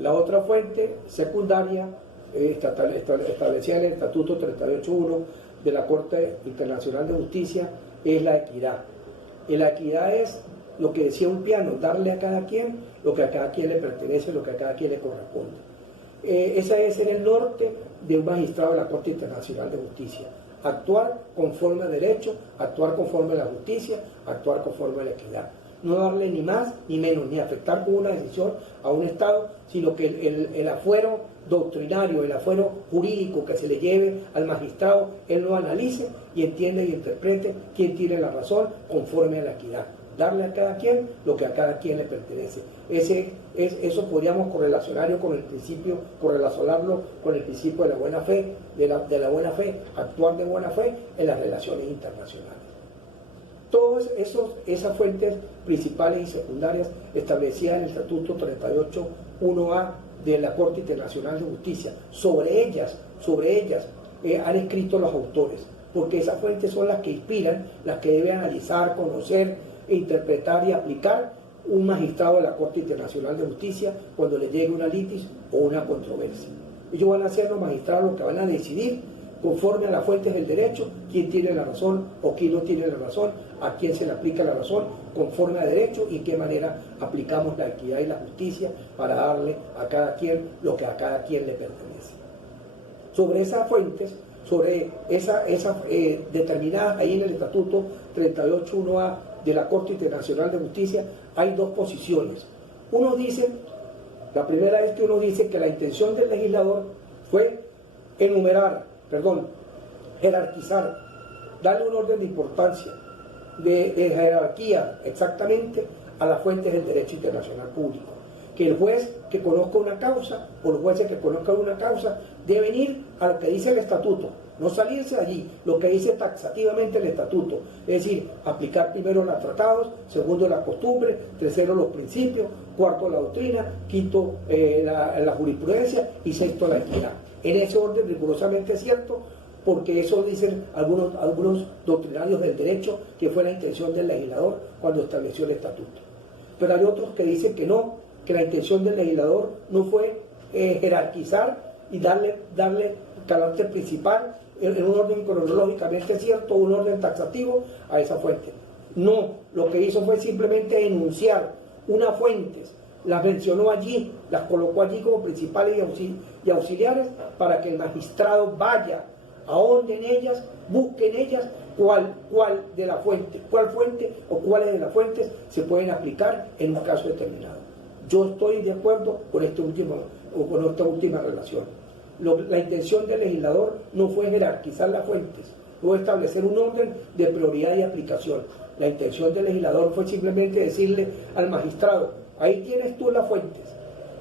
La otra fuente secundaria establecida en el Estatuto 38.1 de la Corte Internacional de Justicia es la equidad. Y la equidad es lo que decía Ulpiano, darle a cada quien lo que a cada quien le pertenece, lo que a cada quien le corresponde. Ese es el norte de un magistrado de la Corte Internacional de Justicia. Actuar conforme al derecho, actuar conforme a la justicia, actuar conforme a la equidad. No darle ni más ni menos, ni afectar con una decisión a un Estado, sino que el afuero doctrinario, el afuero jurídico que se le lleve al magistrado, él lo analice y entienda y interprete quién tiene la razón conforme a la equidad. Darle a cada quien lo que a cada quien le pertenece. Eso podríamos correlacionarlo con el principio de la buena fe, de la buena fe, actuar de buena fe en las relaciones internacionales. Todas esas fuentes principales y secundarias establecidas en el Estatuto 38.1a de la Corte Internacional de Justicia, sobre ellas han escrito los autores, porque esas fuentes son las que inspiran, las que debe analizar, conocer, interpretar y aplicar un magistrado de la Corte Internacional de Justicia cuando le llegue una litis o una controversia. Ellos van a ser los magistrados los que van a decidir conforme a las fuentes del derecho quién tiene la razón o quién no tiene la razón, a quién se le aplica la razón conforme a derecho y qué manera aplicamos la equidad y la justicia para darle a cada quien lo que a cada quien le pertenece. Sobre esas fuentes, sobre esas determinadas ahí en el Estatuto 38.1a de la Corte Internacional de Justicia, hay dos posiciones. La primera es que uno dice que la intención del legislador fue jerarquizar, darle un orden de importancia, de jerarquía exactamente a las fuentes del derecho internacional público. Que el juez que conozca una causa, o los jueces que conozcan una causa, deben ir a lo que dice el estatuto, no salirse de allí, lo que dice taxativamente el estatuto, es decir, aplicar primero los tratados, segundo la costumbre, tercero los principios, cuarto la doctrina, quinto la jurisprudencia y sexto la equidad. En ese orden rigurosamente cierto, porque eso dicen algunos doctrinarios del derecho, que fue la intención del legislador cuando estableció el estatuto. Pero hay otros que dicen que no, que la intención del legislador no fue jerarquizar y darle carácter principal en un orden cronológicamente cierto, un orden taxativo a esa fuente. No, lo que hizo fue simplemente enunciar unas fuentes, las mencionó allí, las colocó allí como principales y auxiliares para que el magistrado vaya, ahonde en ellas, busque en ellas cuál fuente o cuáles de las fuentes se pueden aplicar en un caso determinado. Yo estoy de acuerdo con esta última relación. La intención del legislador no fue jerarquizar las fuentes, fue establecer un orden de prioridad y aplicación. La intención del legislador fue simplemente decirle al magistrado: ahí tienes tú las fuentes,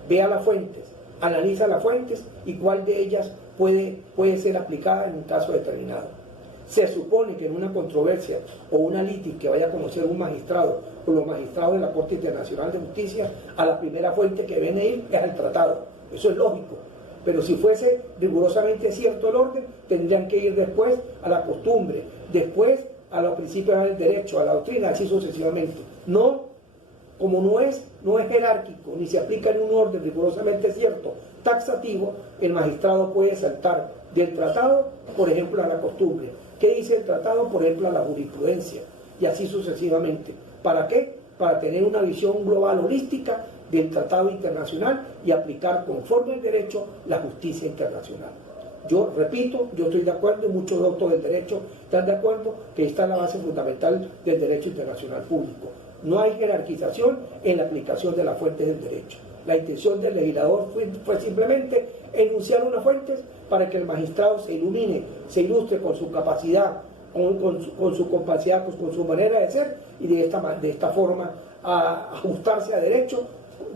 vea las fuentes, analiza las fuentes y cuál de ellas puede ser aplicada en un caso determinado. Se supone que en una controversia o una litis que vaya a conocer un magistrado o los magistrados de la Corte Internacional de Justicia, a la primera fuente que deben ir es al tratado. Eso es lógico. Pero si fuese rigurosamente cierto el orden, tendrían que ir después a la costumbre, después a los principios del derecho, a la doctrina, así sucesivamente. No, como no es jerárquico, ni se aplica en un orden rigurosamente cierto, taxativo, el magistrado puede saltar del tratado, por ejemplo, a la costumbre. ¿Qué dice el tratado? Por ejemplo, a la jurisprudencia, y así sucesivamente. ¿Para qué? Para tener una visión global holística del tratado internacional y aplicar conforme al derecho la justicia internacional. Yo repito, yo estoy de acuerdo y muchos doctores del derecho están de acuerdo que esta es la base fundamental del derecho internacional público. No hay jerarquización en la aplicación de las fuentes del derecho. La intención del legislador fue simplemente enunciar unas fuentes para que el magistrado se ilumine, se ilustre con su capacidad, con su manera de ser, y de esta forma ajustarse a derecho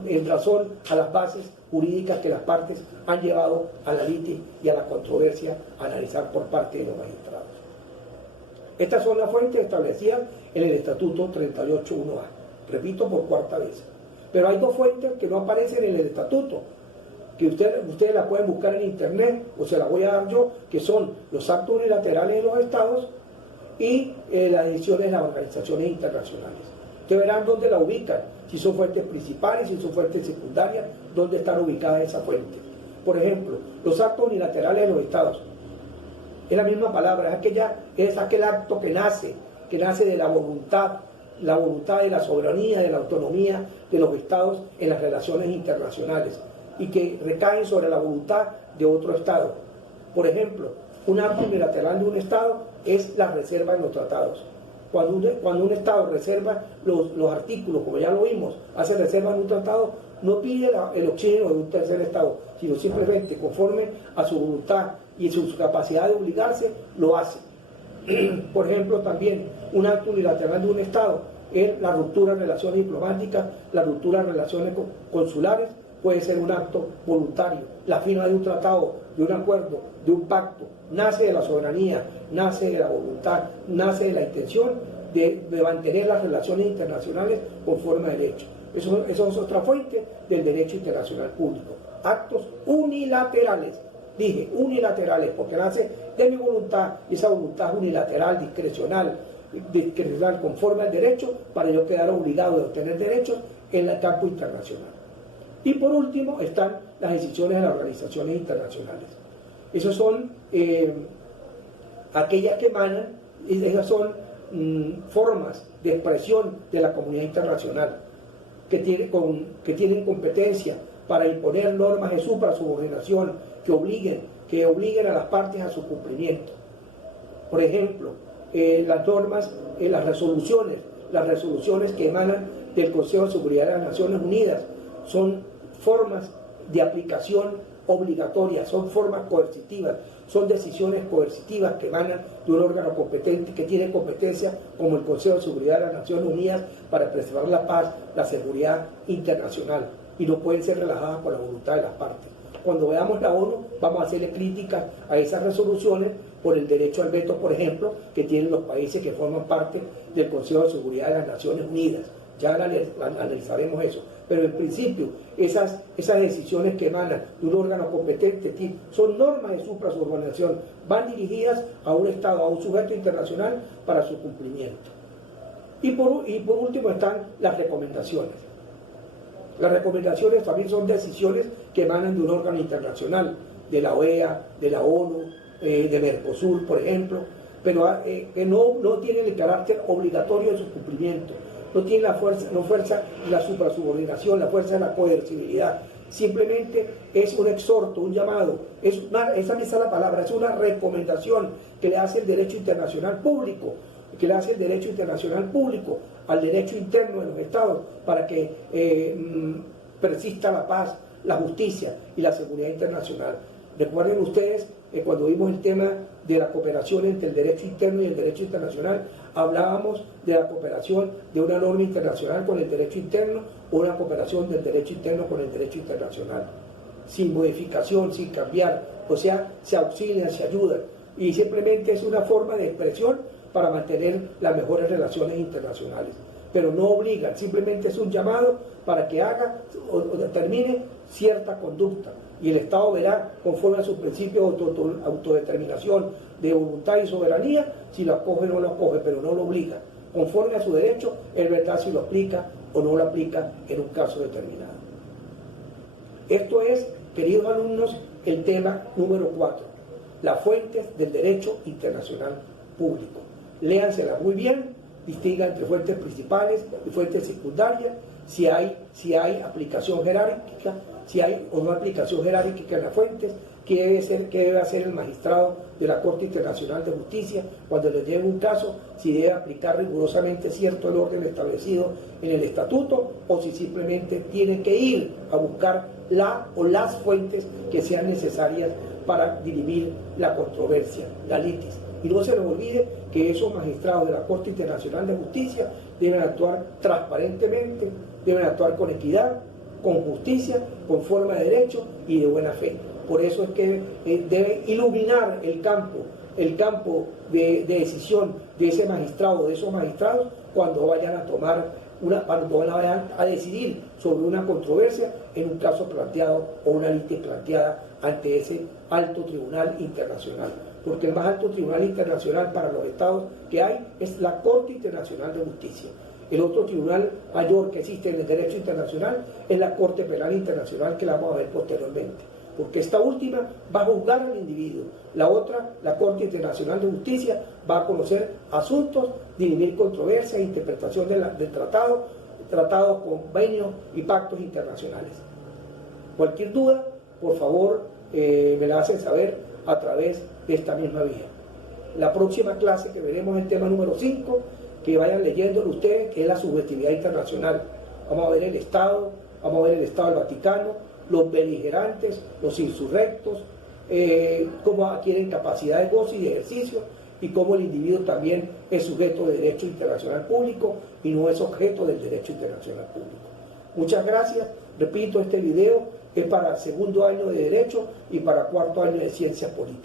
en razón a las bases jurídicas que las partes han llevado a la litis y a la controversia a analizar por parte de los magistrados. Estas son las fuentes establecidas en el Estatuto 38.1a, repito por cuarta vez. Pero hay dos fuentes que no aparecen en el Estatuto, que ustedes las pueden buscar en internet, o se las voy a dar yo, que son los actos unilaterales de los Estados y las decisiones de las organizaciones internacionales. Ustedes verán dónde la ubican, si son fuentes principales, si son fuentes secundarias, dónde están ubicadas esas fuentes. Por ejemplo, los actos unilaterales de los estados. Es la misma palabra, es aquel acto que nace de la voluntad de la soberanía, de la autonomía de los estados en las relaciones internacionales y que recaen sobre la voluntad de otro estado. Por ejemplo, un acto unilateral de un estado es la reserva en los tratados. Cuando un estado reserva los artículos, como ya lo vimos, hace reserva en un tratado, no pide el oxígeno de un tercer estado, sino simplemente conforme a su voluntad y su capacidad de obligarse, lo hace. Por ejemplo, también un acto unilateral de un estado es la ruptura de relaciones diplomáticas, la ruptura de relaciones consulares, puede ser un acto voluntario. La firma de un tratado, de un acuerdo, de un pacto, nace de la soberanía, nace de la voluntad, nace de la intención de mantener las relaciones internacionales conforme a derecho. Eso es otra fuente del derecho internacional público. Actos unilaterales, dije unilaterales, porque nace de mi voluntad, y esa voluntad unilateral, discrecional, conforme al derecho, para yo quedar obligado de obtener derechos en el campo internacional. Y por último están las decisiones de las organizaciones internacionales. Esas son aquellas que emanan, y esas son formas de expresión de la comunidad internacional que tienen competencia para imponer normas de suprasubordinación que obliguen a las partes a su cumplimiento. Por ejemplo, las normas, las resoluciones que emanan del Consejo de Seguridad de las Naciones Unidas son formas de aplicación obligatoria, son formas coercitivas, son decisiones coercitivas que emanan de un órgano competente que tiene competencia como el Consejo de Seguridad de las Naciones Unidas para preservar la paz, la seguridad internacional, y no pueden ser relajadas por la voluntad de las partes. Cuando veamos la ONU, vamos a hacerle críticas a esas resoluciones por el derecho al veto, por ejemplo, que tienen los países que forman parte del Consejo de Seguridad de las Naciones Unidas. Ya analizaremos eso. Pero en principio, esas decisiones que emanan de un órgano competente son normas de suprasubordinación, van dirigidas a un Estado, a un sujeto internacional para su cumplimiento. Y por último están las recomendaciones. Las recomendaciones también son decisiones que emanan de un órgano internacional, de la OEA, de la ONU, de Mercosur, por ejemplo, pero que no tienen el carácter obligatorio de su cumplimiento. No tiene la fuerza de la suprasubordinación, la fuerza de la coercibilidad. Simplemente es un exhorto, un llamado, esa es la palabra, es una recomendación que le hace el derecho internacional público, al derecho interno de los estados para que persista la paz, la justicia y la seguridad internacional. Recuerden ustedes cuando vimos el tema de la cooperación entre el derecho interno y el derecho internacional, hablábamos de la cooperación de una norma internacional con el derecho interno o una cooperación del derecho interno con el derecho internacional, sin modificación, sin cambiar, o sea, se auxilian, se ayudan, y simplemente es una forma de expresión para mantener las mejores relaciones internacionales, pero no obligan, simplemente es un llamado para que haga o determine cierta conducta, y el Estado verá, conforme a sus principios de autodeterminación, de voluntad y soberanía, si lo acoge o no lo acoge, pero no lo obliga. Conforme a su derecho, él verá si lo aplica o no lo aplica en un caso determinado. Esto es, queridos alumnos, el tema número 4, las fuentes del derecho internacional público. Léansela muy bien, distinga entre fuentes principales y fuentes secundarias, si hay aplicación jerárquica, si hay o no aplicación jerárquica en las fuentes, qué debe hacer el magistrado de la Corte Internacional de Justicia cuando le lleve un caso, si debe aplicar rigurosamente cierto el orden establecido en el estatuto o si simplemente tiene que ir a buscar la o las fuentes que sean necesarias para dirimir la controversia, la litis. Y no se nos olvide que esos magistrados de la Corte Internacional de Justicia deben actuar transparentemente, deben actuar con equidad, con justicia, con forma de derecho y de buena fe. Por eso es que debe iluminar el campo de decisión de ese magistrado, de esos magistrados, cuando vayan a decidir sobre una controversia en un caso planteado o una litis planteada ante ese alto tribunal internacional. Porque el más alto tribunal internacional para los estados que hay es la Corte Internacional de Justicia. El otro tribunal mayor que existe en el derecho internacional es la Corte Penal Internacional, que la vamos a ver posteriormente, porque esta última va a juzgar al individuo, la otra, la Corte Internacional de Justicia, va a conocer asuntos, dirimir controversias, interpretación del tratado, tratados, convenios y pactos internacionales. Cualquier duda, por favor, me la hacen saber a través de esta misma vía. La próxima clase que veremos el tema número 5, que vayan leyéndolo ustedes, que es la subjetividad internacional. Vamos a ver el Estado, vamos a ver el Estado del Vaticano, los beligerantes, los insurrectos, cómo adquieren capacidad de goce y de ejercicio, y cómo el individuo también es sujeto de derecho internacional público y no es objeto del derecho internacional público. Muchas gracias. Repito, este video es para segundo año de Derecho y para cuarto año de Ciencia Política.